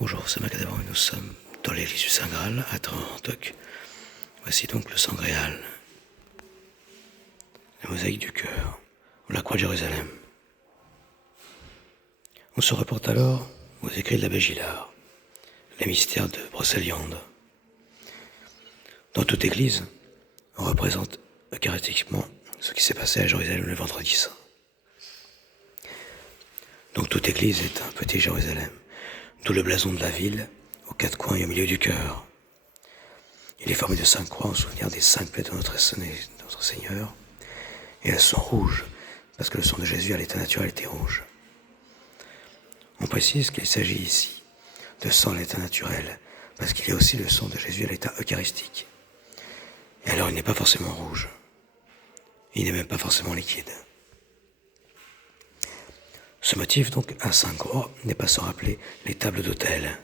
Bonjour, c'est Macadam et nous sommes dans l'église du Saint Graal à Trenthoc. Voici donc le Sang Gréal, la mosaïque du cœur, ou la croix de Jérusalem. On se reporte alors aux écrits de l'abbé Gillard, les mystères de Brocéliande. Dans toute église, on représente eucharistiquement ce qui s'est passé à Jérusalem le vendredi saint. Donc toute église est un petit Jérusalem, d'où le blason de la ville, aux quatre coins et au milieu du cœur. Il est formé de 5 croix en souvenir des 5 plaies de notre Seigneur, et elles sont rouges, parce que le sang de Jésus à l'état naturel était rouge. On précise qu'il s'agit ici de sang à l'état naturel, parce qu'il y a aussi le sang de Jésus à l'état eucharistique. Et alors il n'est pas forcément rouge, il n'est même pas forcément liquide. Ce motif, donc, à 5 croix, n'est pas sans rappeler les tables d'autel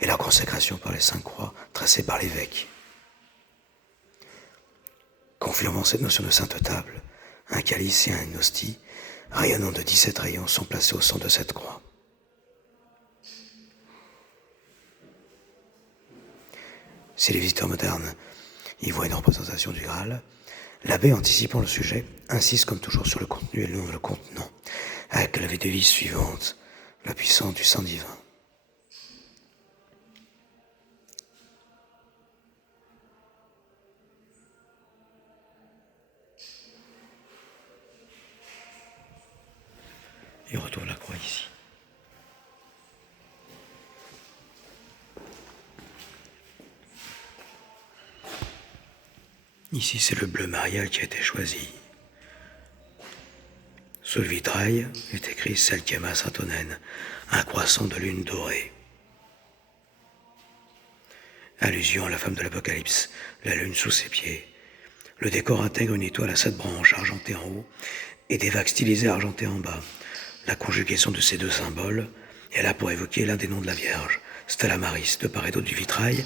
et la consécration par les 5 croix tracées par l'évêque. Confirmant cette notion de sainte table, un calice et une hostie, rayonnant de 17 rayons, sont placés au centre de cette croix. Si les visiteurs modernes y voient une représentation du Graal, l'abbé, anticipant le sujet, insiste comme toujours sur le contenu et non le contenant, avec la devise suivante, la puissance du sang divin. Et on retrouve la croix ici. Ici, c'est le bleu marial qui a été choisi. Sous le vitrail est écrit Celtiema Saint-Onen, un croissant de lune dorée. Allusion à la femme de l'Apocalypse, la lune sous ses pieds. Le décor intègre une étoile à 7 branches argentées en haut et des vagues stylisées argentées en bas. La conjugaison de ces deux symboles est là pour évoquer l'un des noms de la Vierge, Stella Maris, de part et d'autre du vitrail.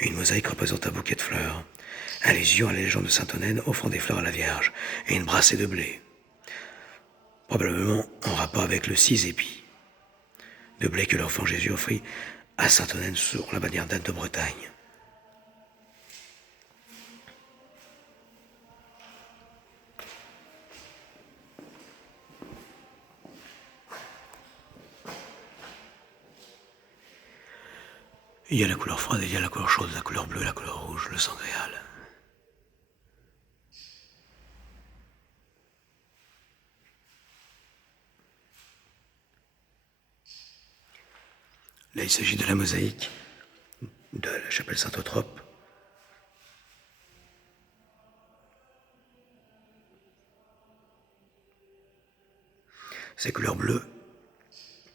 Une mosaïque représente un bouquet de fleurs. Allusion à la légende de Saint-Onen offrant des fleurs à la Vierge et une brassée de blé. Probablement en rapport avec le 6 épis de blé que l'enfant Jésus offrit à Saint-Onen sur la bannière d'Anne de Bretagne. Il y a la couleur froide, il y a la couleur chaude, la couleur bleue, la couleur rouge, le sang gréal. Là, il s'agit de la mosaïque de la chapelle Saint-Eutrope. Ces couleurs bleues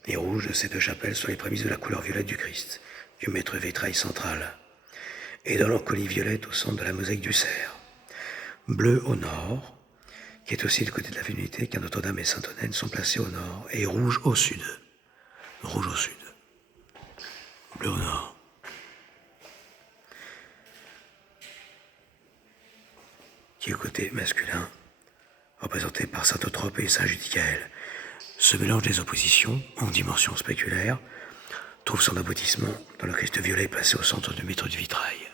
et rouges de ces deux chapelles sont les prémices de la couleur violette du Christ, du maître vitrail central, et de l'encolie violette au centre de la mosaïque du cerf. Bleu au nord, qui est aussi du côté de la Féminité, car Notre-Dame et Saint-Onen sont placés au nord, et rouge au sud. Rouge au sud. Bleu au nord. Qui est au côté masculin, représenté par Saint-Eutrope et Saint-Judicaël. Ce mélange des oppositions, en dimension spéculaire, trouve son aboutissement dans le Christ violet placé au centre du maître du vitrail.